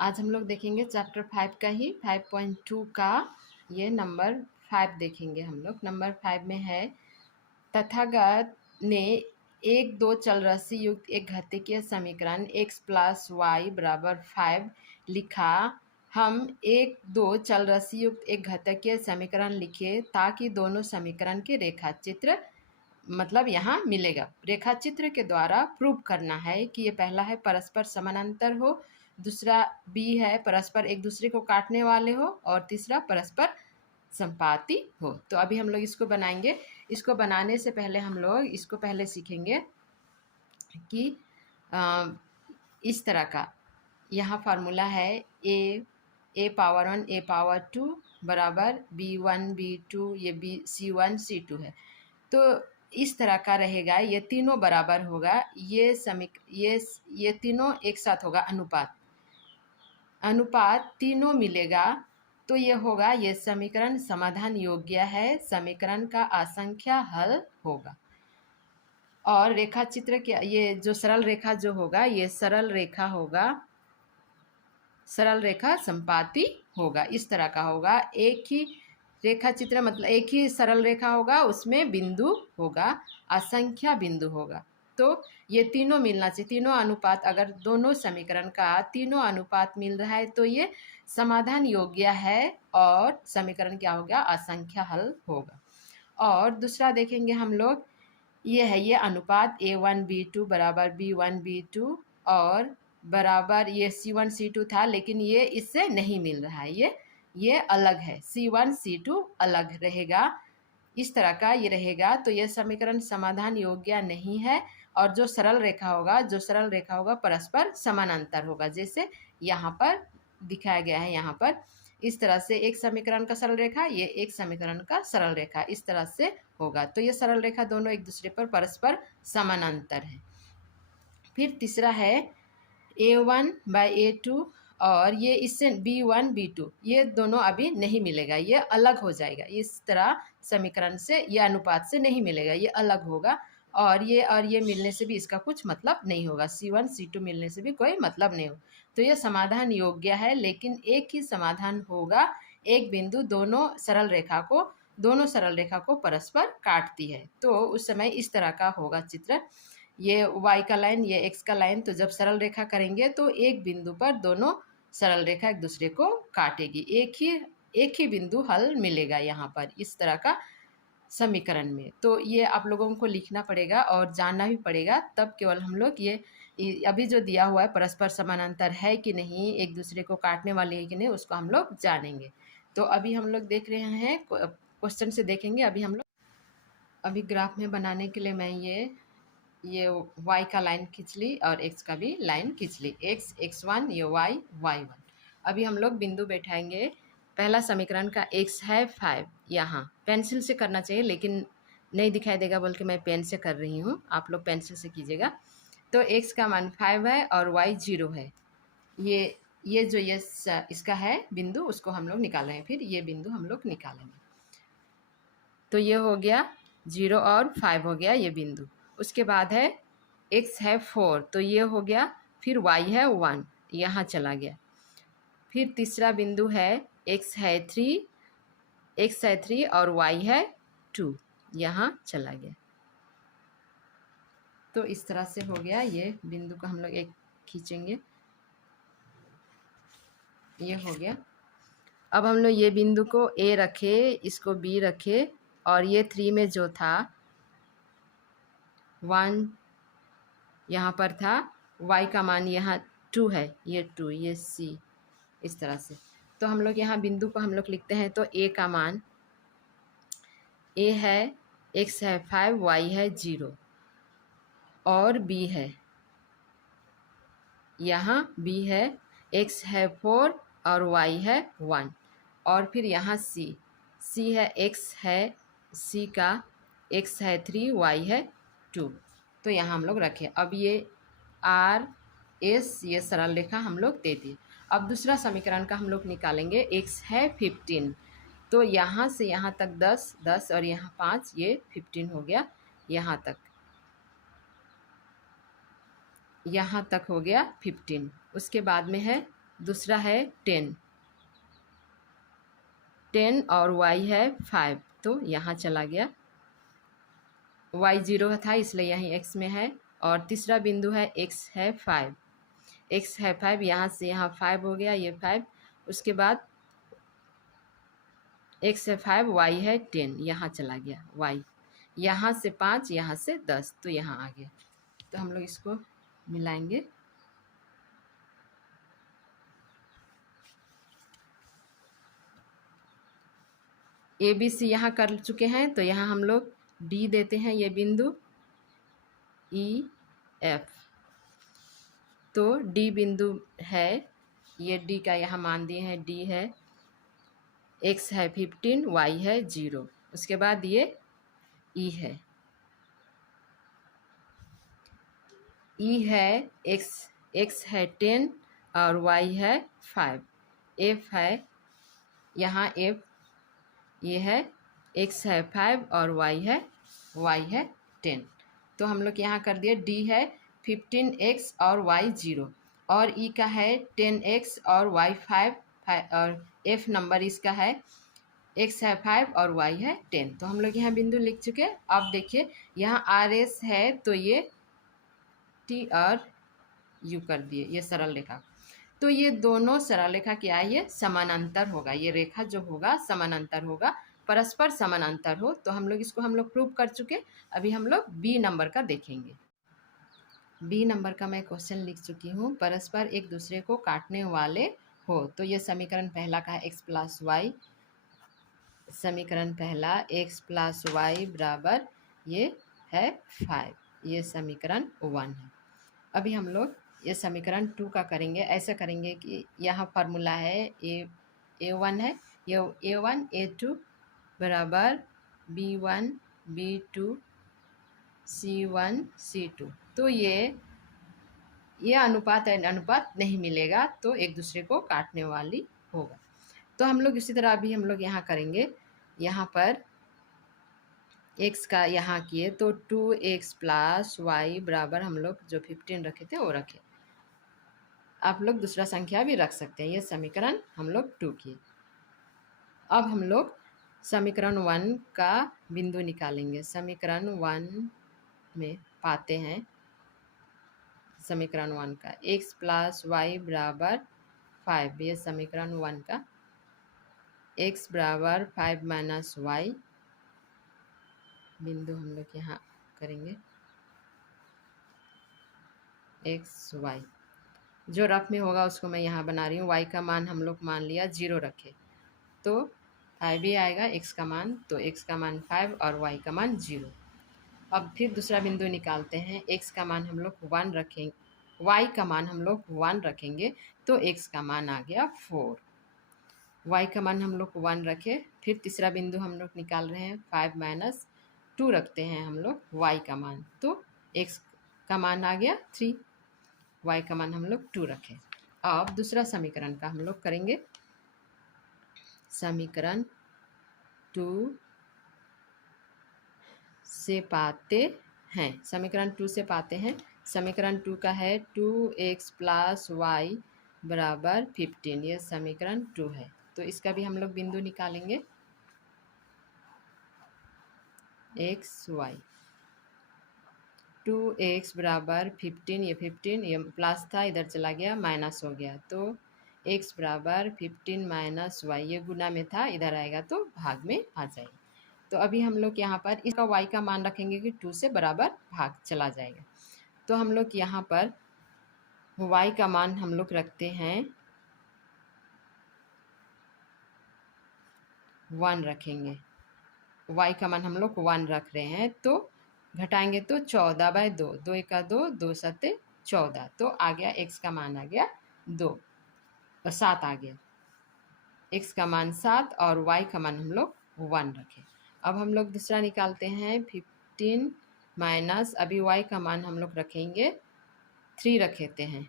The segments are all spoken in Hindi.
आज हम लोग देखेंगे चैप्टर 5 का ही 5.2 का ये नंबर 5 देखेंगे हम लोग। नंबर 5 में है तथागत ने एक दो चल राशि युक्त एक घातीय समीकरण x प्लस वाई बराबर 5 लिखा। हम एक दो चल राशि युक्त एक घातीय समीकरण लिखे ताकि दोनों समीकरण के रेखा चित्र मतलब यहाँ मिलेगा। रेखा चित्र के द्वारा प्रूव करना है कि ये पहला है परस्पर समानांतर हो, दूसरा बी है परस्पर एक दूसरे को काटने वाले हो और तीसरा परस्पर संपाती हो। तो अभी हम लोग इसको बनाएंगे। इसको बनाने से पहले हम लोग इसको पहले सीखेंगे कि इस तरह का यहाँ फार्मूला है ए पावर 1 ए पावर 2 बराबर B1 B2 ये C1 C2 है। तो इस तरह का रहेगा, ये तीनों बराबर होगा, ये तीनों एक साथ होगा, अनुपात तीनों मिलेगा तो ये होगा, ये समीकरण समाधान योग्य है, समीकरण का असंख्य हल होगा। और रेखा चित्र के ये जो सरल रेखा जो होगा ये सरल रेखा होगा, सरल रेखा संपाती होगा, इस तरह का होगा। एक ही रेखा चित्र मतलब एक ही सरल रेखा होगा, उसमें बिंदु होगा, असंख्य बिंदु होगा। तो ये तीनों मिलना चाहिए, तीनों अनुपात, अगर दोनों समीकरण का तीनों अनुपात मिल रहा है तो ये समाधान योग्य है और समीकरण क्या हो गया, असंख्य हल होगा। और दूसरा देखेंगे हम लोग, ये है ये अनुपात A1 B2 बराबर B1 B2 और बराबर ये C1 C2 था, लेकिन ये इससे नहीं मिल रहा है, ये अलग है, C1 C2 अलग रहेगा, इस तरह का ये रहेगा। तो ये समीकरण समाधान योग्य नहीं है और जो सरल रेखा होगा परस्पर समानांतर होगा, जैसे यहाँ पर दिखाया गया है। यहाँ पर इस तरह से एक समीकरण का सरल रेखा, ये एक समीकरण का सरल रेखा, इस तरह से होगा। तो ये सरल रेखा दोनों एक दूसरे पर परस्पर समानांतर है। फिर तीसरा है A1 बाई A2 और ये इससे B1 B2 ये दोनों अभी नहीं मिलेगा, ये अलग हो जाएगा, इस तरह समीकरण से ये अनुपात से नहीं मिलेगा, ये अलग होगा। और ये मिलने से भी इसका कुछ मतलब नहीं होगा, C1 C2 मिलने से भी कोई मतलब नहीं हो। तो ये समाधान योग्य है, लेकिन एक ही समाधान होगा, एक बिंदु दोनों सरल रेखा को परस्पर काटती है। तो उस समय इस तरह का होगा चित्र, ये y का लाइन ये x का लाइन। तो जब सरल रेखा करेंगे तो एक बिंदु पर दोनों सरल रेखा एक दूसरे को काटेगी, एक ही बिंदु हल मिलेगा यहाँ पर, इस तरह का समीकरण में। तो ये आप लोगों को लिखना पड़ेगा और जानना भी पड़ेगा, तब केवल हम लोग ये अभी जो दिया हुआ है परस्पर समानांतर है कि नहीं, एक दूसरे को काटने वाली है कि नहीं, उसको हम लोग जानेंगे। तो अभी हम लोग देख रहे हैं, क्वेश्चन से देखेंगे। अभी ग्राफ में बनाने के लिए मैं ये y का लाइन खींच ली और x का भी लाइन खींच ली, x x1 ये y y1। अभी हम लोग बिंदु बैठाएंगे। पहला समीकरण का x है 5, यहाँ पेंसिल से करना चाहिए लेकिन नहीं दिखाई देगा बोल के मैं पेन से कर रही हूँ, आप लोग पेंसिल से कीजिएगा। तो x का मान 5 है और y 0 है। ये जो इसका है बिंदु, उसको हम लोग निकाल रहे हैं। फिर ये बिंदु हम लोग निकालेंगे। तो ये हो गया 0 और 5 हो गया ये बिंदु। उसके बाद है x है 4, तो ये हो गया। फिर y है 1, यहाँ चला गया। फिर तीसरा बिंदु है x है 3 और y है 2, यहाँ चला गया। तो इस तरह से हो गया, ये बिंदु का हम लोग एक खींचेंगे, ये हो गया। अब हम लोग ये बिंदु को A रखे, इसको B रखे और ये 3 में जो था 1 यहाँ पर था, y का मान यहाँ 2 है, ये 2 ये C, इस तरह से। तो हम लोग यहाँ बिंदु को हम लोग लिखते हैं। तो A का मान, A है x है 5 y है 0 और B है, यहाँ B है x है 4 और y है 1 और फिर यहाँ C है C का x है 3 y है 2। तो यहाँ हम लोग रखें। अब ये RS ये सरल रेखा हम लोग दे दिए। अब दूसरा समीकरण का हम लोग निकालेंगे। x है 15, तो यहाँ से यहाँ तक 10 और यहाँ 5, ये 15 हो गया, यहाँ तक हो गया 15। उसके बाद में है दूसरा है 10 और y है 5, तो यहाँ चला गया। y 0 था इसलिए यहीं x में है। और तीसरा बिंदु है x है 5, x है 5, यहाँ से यहाँ 5 हो गया, ये 5। उसके बाद x है 5, y है 10, यहाँ चला गया y, यहाँ से 5, यहाँ से 10, तो यहाँ आ गया। तो हम लोग इसको मिलाएंगे। ए बी सी यहाँ कर चुके हैं, तो यहाँ हम लोग डी देते हैं, ये बिंदु ई एफ। तो डी बिंदु है, ये डी का यहाँ मान दिए हैं, डी है x है 15, y है 0। उसके बाद ये e है, e है x है 10 और y है 5। f है यहाँ f, ये है x है 5 और y है 10। तो हम लोग यहाँ कर दिए, d है 15x और y 0, और e का है 10x और y 5, और f नंबर इसका है x है 5 और y है 10। तो हम लोग यहाँ बिंदु लिख चुके। अब देखिए यहाँ RS है, तो ये T और U कर दिए, ये सरल रेखा। तो ये दोनों सरल रेखा क्या है, ये समानांतर होगा। ये रेखा जो होगा समानांतर होगा, परस्पर समानांतर हो। तो हम लोग इसको प्रूव कर चुके। अभी हम लोग बी नंबर का देखेंगे। बी नंबर का मैं क्वेश्चन लिख चुकी हूँ। परस्पर एक दूसरे को काटने वाले हो। तो ये समीकरण पहला का है x प्लस वाई, समीकरण पहला x प्लस वाई बराबर ये है 5, ये समीकरण 1 है। अभी हम लोग ये समीकरण 2 का करेंगे। ऐसा करेंगे कि यहाँ फार्मूला है a1 है, ये a1 a2 बराबर b1 b2 c1 c2। तो ये अनुपात है, अनुपात नहीं मिलेगा, तो एक दूसरे को काटने वाली होगा। तो हम लोग इसी तरह अभी हम लोग यहाँ करेंगे। यहाँ पर x का यहाँ किए तो 2x प्लस वाई बराबर हम लोग जो 15 रखे थे वो रखे। आप लोग दूसरा संख्या भी रख सकते हैं। ये समीकरण हम लोग 2 किए। अब हम लोग समीकरण 1 का बिंदु निकालेंगे। समीकरण 1 में पाते हैं, समीकरण 1 का x प्लस वाई बराबर 5, ये समीकरण 1 का x बराबर 5 माइनस वाई, बिंदु हम लोग यहाँ करेंगे x y, जो रफ में होगा उसको मैं यहाँ बना रही हूँ। y का मान हम लोग मान लिया 0 रखे, तो 5 भी आएगा x का मान, तो x का मान 5 और y का मान 0। अब फिर दूसरा बिंदु निकालते हैं। x का मान हम लोग 1 रखेंगे, y का मान हम लोग 1 रखेंगे, तो x का मान आ गया 4। y का मान हम लोग 1 रखे। फिर तीसरा बिंदु हम लोग निकाल रहे हैं, 5 माइनस 2 रखते हैं हम लोग y का मान, तो x का मान आ गया 3, y का मान हम लोग 2 रखें। अब दूसरा समीकरण का हम लोग करेंगे। समीकरण 2 से पाते हैं, समीकरण 2 से पाते हैं। समीकरण 2 का है 2x प्लस वाई बराबर 15, ये समीकरण 2 है। तो इसका भी हम लोग बिंदु निकालेंगे x y, 2x बराबर 15, ये 15 ये प्लस था इधर चला गया माइनस हो गया, तो x बराबर 15 माइनस y, ये गुना में था इधर आएगा तो भाग में आ जाएगा। तो अभी हम लोग यहाँ पर इसका y का मान रखेंगे कि 2 से बराबर भाग चला जाएगा। तो हम लोग यहाँ पर y का मान हम लोग रखते हैं 1 रखेंगे, y का मान हम लोग 1 रख रहे हैं। तो घटाएंगे तो 14/2, 2 एका 2, 2 सत्ते 14, तो आ गया x का मान आ गया 2 और 7 आ गया, x का मान 7 और y का मान हम लोग 1 रखें। अब हम लोग दूसरा निकालते हैं 15 माइनस, अभी y का मान हम लोग रखेंगे 3 रखेते हैं,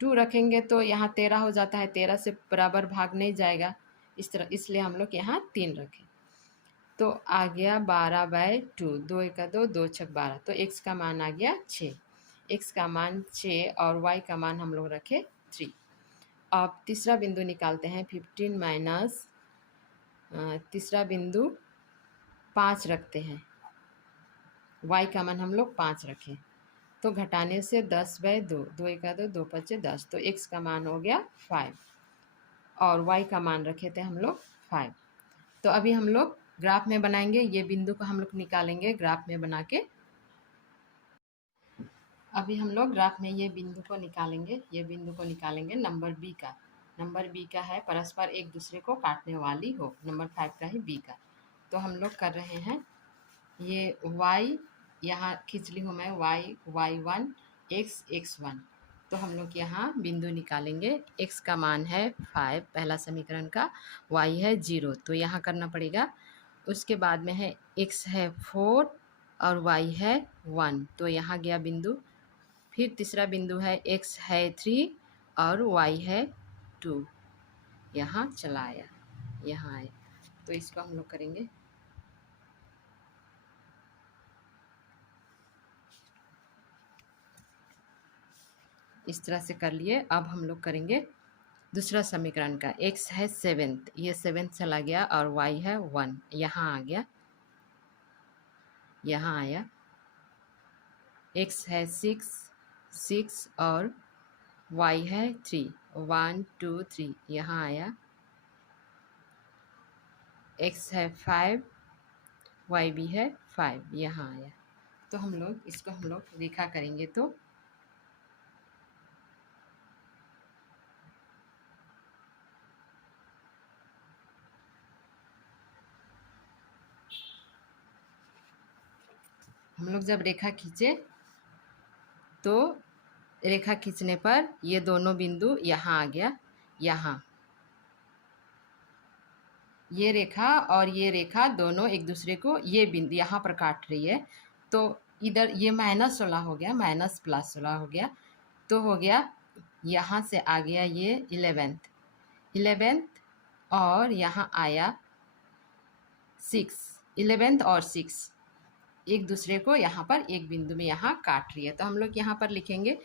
2 रखेंगे तो यहाँ 13 हो जाता है, 13 से बराबर भाग नहीं जाएगा इस तरह, इसलिए हम लोग यहाँ 3 रखें। तो आ गया 12/2, 2 एका 2, 2 छक 12, तो x का मान आ गया 6, x का मान 6 और y का मान हम लोग रखे 3। अब तीसरा बिंदु निकालते हैं। 15 माइनस तीसरा बिंदु 5 रखते हैं। y का मान हम लोग 5 रखें तो घटाने से 10/2, 2 एका 2, 2 पचे 10, तो x का मान हो गया 5 और y का मान रखे थे हम लोग 5। तो अभी हम लोग ग्राफ में बनाएंगे, ये बिंदु को हम लोग निकालेंगे ग्राफ में बना के। अभी हम लोग ग्राफ में ये बिंदु को निकालेंगे, ये बिंदु को निकालेंगे नंबर बी का। नंबर बी का है परस्पर एक दूसरे को काटने वाली हो, नंबर 5 का ही बी का। तो हम लोग कर रहे हैं, ये y यहाँ खींच ली हूँ मैं, y1 x1। तो हम लोग यहाँ बिंदु निकालेंगे। x का मान है 5 पहला समीकरण का, y है 0 तो यहाँ करना पड़ेगा। उसके बाद में है x है 4 और y है 1 तो यहाँ गया बिंदु। फिर तीसरा बिंदु है x है 3 और y है 2, यहाँ चला आया, यहाँ आया। तो इसको हम लोग करेंगे, इस तरह से कर लिए। अब हम लोग करेंगे दूसरा समीकरण का। x है 7, ये 7 चला गया और y है 1, यहाँ आ गया, यहाँ आया। x है 6 और y है 3, 1 2 3, यहाँ आया। x है 5, y भी है 5, यहाँ आया। तो हम लोग इसको हम लोग रेखा करेंगे तो हम लोग जब रेखा खींचे तो रेखा खींचने पर ये दोनों बिंदु यहाँ आ गया, यहाँ ये रेखा और ये रेखा दोनों एक दूसरे को ये बिंदु यहाँ पर काट रही है। तो इधर ये -16 हो गया, माइनस प्लस 16 हो गया, तो हो गया यहाँ से आ गया ये 11th और यहाँ आया 6, 11th और 6 एक दूसरे को यहाँ पर एक बिंदु में यहाँ काट रही है। तो हम लोग यहाँ पर लिखेंगे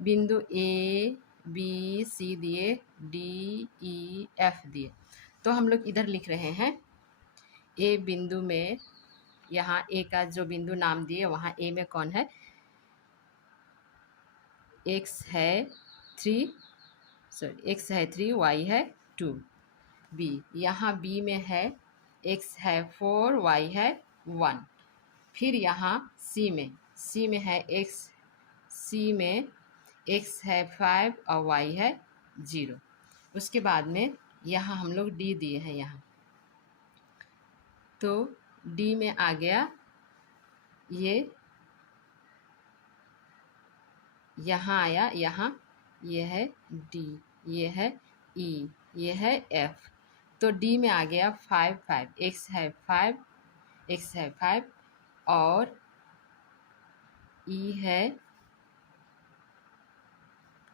बिंदु A B C दिए, D E F दिए। तो हम लोग इधर लिख रहे हैं A बिंदु में, यहाँ A का जो बिंदु नाम दिए वहाँ A में कौन है, x है 3, y है 2। B यहाँ B में है x है 4, y है 1। फिर यहाँ C में है C में x है 5 और y है 0। उसके बाद में यहाँ हम लोग D दिए हैं यहाँ, तो D में आ गया ये, यहाँ आया, यहाँ ये है D, ये है E, ये है F। तो D में आ गया 5 x है 5 और E है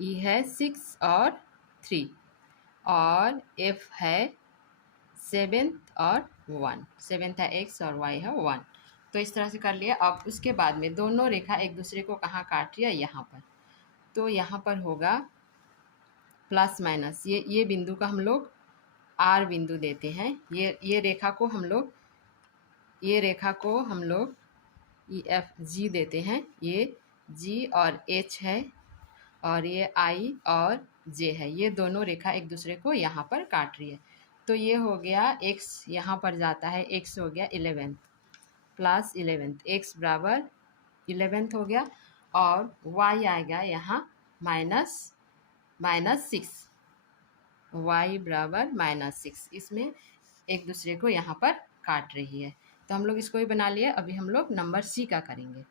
6 और 3 और F है 7 और 1, 7 है x और y है 1। तो इस तरह से कर लिया। अब उसके बाद में दोनों रेखा एक दूसरे को कहाँ काट रही है, यहाँ पर। तो यहाँ पर होगा प्लस माइनस, ये बिंदु का हम लोग R बिंदु देते हैं। ये रेखा को हम लोग F G देते हैं। ये G और H है और ये I और J है। ये दोनों रेखा एक दूसरे को यहाँ पर काट रही है। तो ये हो गया x, यहाँ पर जाता है x हो गया 11 प्लस 11, x बराबर 11 हो गया और y आएगा यहाँ -6, y बराबर -6। इसमें एक दूसरे को यहाँ पर काट रही है। तो हम लोग इसको ही बना लिए। अभी हम लोग नंबर C का करेंगे।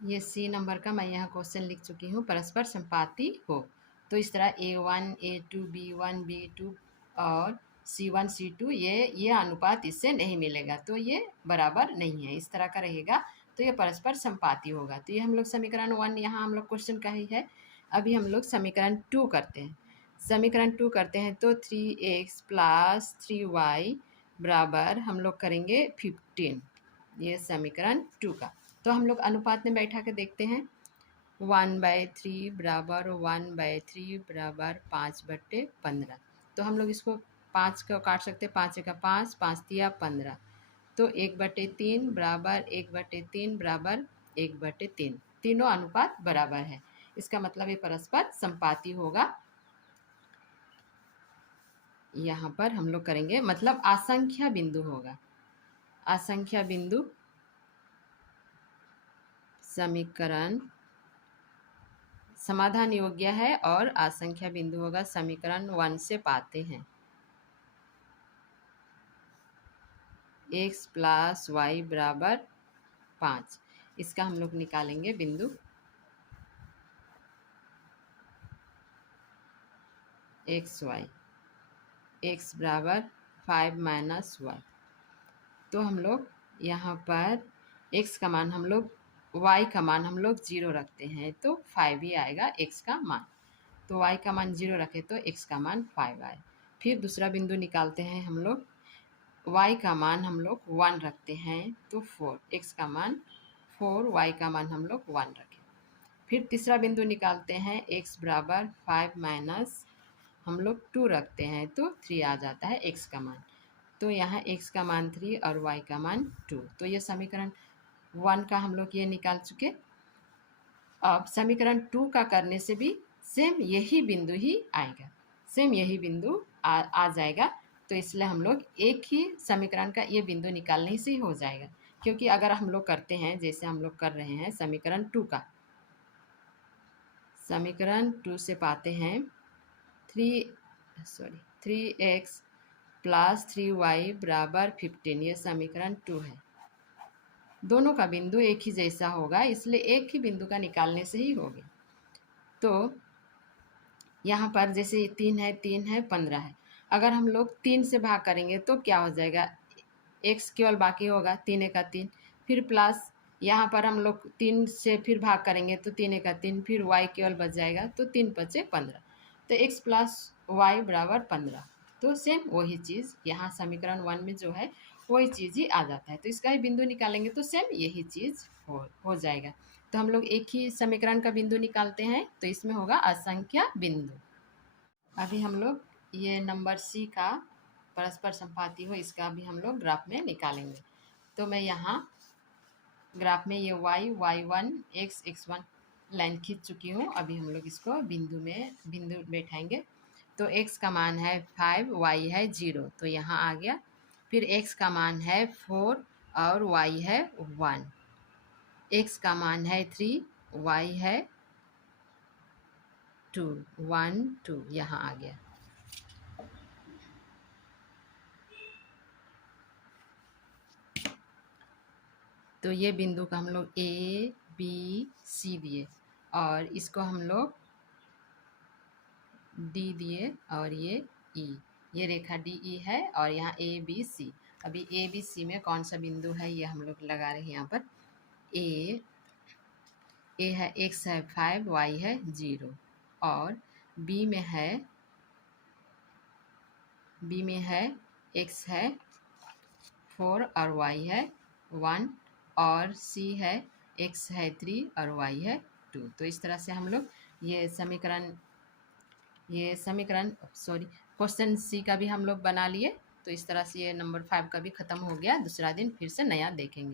ये C नंबर का मैं यहाँ क्वेश्चन लिख चुकी हूँ, परस्पर संपाती हो। तो इस तरह A1 A2 B1 B2 और C1 C2 ये अनुपात इससे नहीं मिलेगा, तो ये बराबर नहीं है, इस तरह का रहेगा, तो ये परस्पर संपाती होगा। तो ये हम लोग समीकरण 1 यहाँ हम लोग क्वेश्चन का ही है। अभी हम लोग समीकरण 2 करते हैं। समीकरण 2 करते हैं तो 3x प्लस 3y बराबर हम लोग करेंगे 15, ये समीकरण 2 का। तो हम लोग अनुपात में बैठा के देखते हैं। 1/3 बराबर 1/3 बराबर 5/15। तो हम लोग इसको 5 को काट सकते हैं, 5 का 5, 5 तिया 15। तो 1/3 बराबर 1/3 बराबर 1/3, तीनों अनुपात बराबर है। इसका मतलब ये परस्पर संपाती होगा। यहाँ पर हम लोग करेंगे, मतलब असंख्य बिंदु होगा। असंख्य बिंदु समीकरण समाधान योग्य है और असंख्य बिंदु होगा समीकरण 1 से पाते हैं। x प्लस वाई बराबर 5, इसका हम लोग निकालेंगे बिंदु। एक्स वाई, x बराबर 5 माइनस 1। तो हम लोग यहाँ पर x का मान हम लोग, y का मान हम लोग 0 रखते हैं तो 5 ही आएगा x का मान। तो y का मान 0 रखे तो x का मान 5 आए। फिर दूसरा बिंदु निकालते हैं हम लोग। y का मान हम लोग 1 रखते हैं तो 4, x का मान 4, y का मान हम लोग 1 रखें। फिर तीसरा बिंदु निकालते हैं, x बराबर 5 माइनस हम लोग 2 रखते हैं तो 3 आ जाता है x का मान। तो यहाँ x का मान 3 और y का मान 2। तो ये समीकरण 1 का हम लोग ये निकाल चुके। अब समीकरण 2 का करने से भी सेम यही बिंदु ही आएगा, सेम यही बिंदु आ जाएगा। तो इसलिए हम लोग एक ही समीकरण का ये बिंदु निकालने से ही हो जाएगा। क्योंकि अगर हम लोग करते हैं जैसे हम लोग कर रहे हैं समीकरण 2 का, समीकरण 2 से पाते हैं 3x प्लस 3y बराबर 15, ये समीकरण 2 है। दोनों का बिंदु एक ही जैसा होगा, इसलिए एक ही बिंदु का निकालने से ही होगी। तो यहाँ पर जैसे 3 है 3 है 15 है, अगर हम लोग 3 से भाग करेंगे तो क्या हो जाएगा, x केवल बाकी होगा, 3 का 3, फिर प्लस यहाँ पर हम लोग 3 से फिर भाग करेंगे तो 3 का 3, फिर y केवल बच जाएगा तो 3 बचे 15। तो x प्लस वाई बराबर 15। तो सेम वही चीज़ यहाँ समीकरण 1 में जो है वही चीज़ ही आ जाता है। तो इसका ही बिंदु निकालेंगे तो सेम यही चीज़ हो जाएगा। तो हम लोग एक ही समीकरण का बिंदु निकालते हैं तो इसमें होगा असंख्य बिंदु। अभी हम लोग ये नंबर सी का परस्पर संपाती हो, इसका भी हम लोग ग्राफ में निकालेंगे। तो मैं यहाँ ग्राफ में ये y1 x1 लाइन खींच चुकी हूँ। अभी हम लोग इसको बिंदु बैठाएंगे। तो x का मान है 5, y है 0, तो यहाँ आ गया। फिर x का मान है 4 और y है 1, x का मान है 3, y है 2, 1 2, यहाँ आ गया। तो ये बिंदु का हम लोग A B C दिए और इसको हम लोग D दिए और ये E, ये रेखा DE है और यहाँ ABC। अभी ABC में कौन सा बिंदु है ये हम लोग लगा रहे हैं। यहाँ पर A है x है 5, y है 0 और B में है x है 4 और y है 1 और C है x है 3 और y है 2। तो इस तरह से हम लोग ये समीकरण क्वेश्चन सी का भी हम लोग बना लिए। तो इस तरह से ये नंबर 5 का भी ख़त्म हो गया। दूसरा दिन फिर से नया देखेंगे।